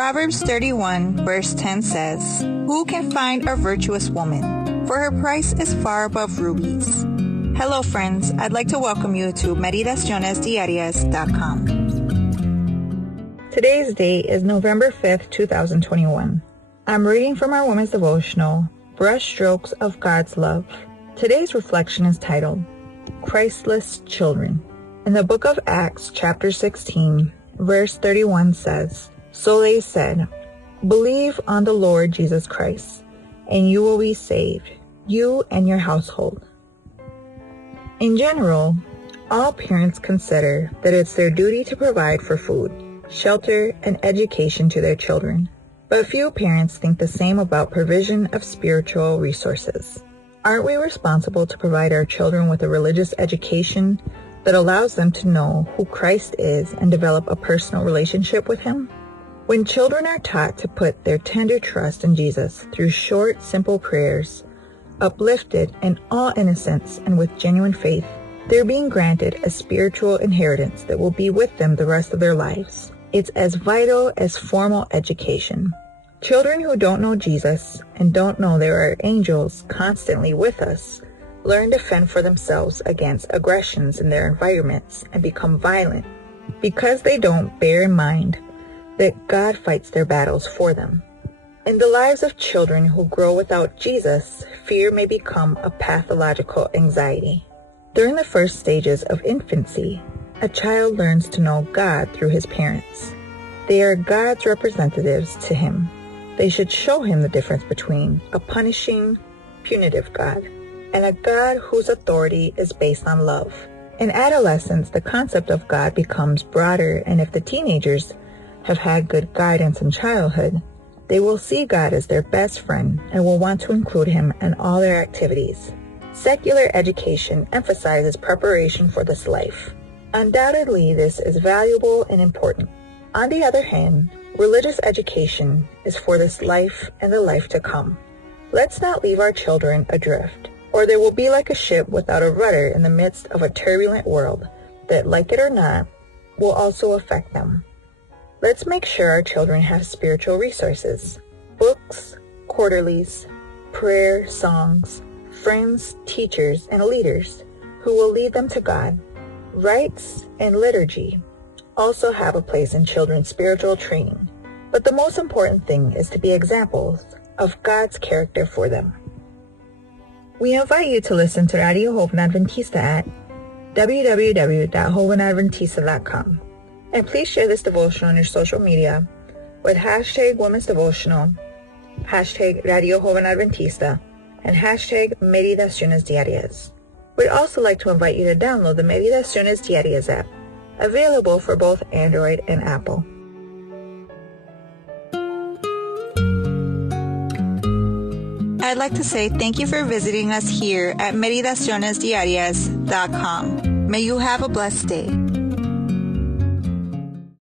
Proverbs 31 verse 10 says, "Who can find a virtuous woman? For her price is far above rubies." Hello friends, I'd like to welcome you to Meditaciones Today's date is November 5th, 2021. I'm reading from our Women's Devotional, Brushstrokes of God's Love. Today's reflection is titled, Christless Children. In the book of Acts, chapter 16, verse 31 says, "So they said, 'Believe on the Lord Jesus Christ, and you will be saved, you and your household.'" In general, all parents consider that it's their duty to provide for food, shelter, and education to their children. But few parents think the same about provision of spiritual resources. Aren't we responsible to provide our children with a religious education that allows them to know who Christ is and develop a personal relationship with Him? When children are taught to put their tender trust in Jesus through short, simple prayers, uplifted in all innocence and with genuine faith, they're being granted a spiritual inheritance that will be with them the rest of their lives. It's as vital as formal education. Children who don't know Jesus and don't know there are angels constantly with us learn to fend for themselves against aggressions in their environments and become violent because they don't bear in mind that God fights their battles for them. In the lives of children who grow without Jesus, fear may become a pathological anxiety. During the first stages of infancy, a child learns to know God through his parents. They are God's representatives to him. They should show him the difference between a punishing, punitive God and a God whose authority is based on love. In adolescence, the concept of God becomes broader, and if the teenagers have had good guidance in childhood, they will see God as their best friend and will want to include Him in all their activities. Secular education emphasizes preparation for this life. Undoubtedly, this is valuable and important. On the other hand, religious education is for this life and the life to come. Let's not leave our children adrift, or they will be like a ship without a rudder in the midst of a turbulent world that, like it or not, will also affect them. Let's make sure our children have spiritual resources, books, quarterlies, prayer, songs, friends, teachers, and leaders who will lead them to God. Rites and liturgy also have a place in children's spiritual training, but the most important thing is to be examples of God's character for them. We invite you to listen to Radio Hope Adventista at www.hopeadventista.com. And please share this devotional on your social media with hashtag Women's Devotional, hashtag Radio Joven Adventista, and hashtag Meditaciones Diarias. We'd also like to invite you to download the Meditaciones Diarias app, available for both Android and Apple. I'd like to say thank you for visiting us here at meditacionesdiarias.com. May you have a blessed day.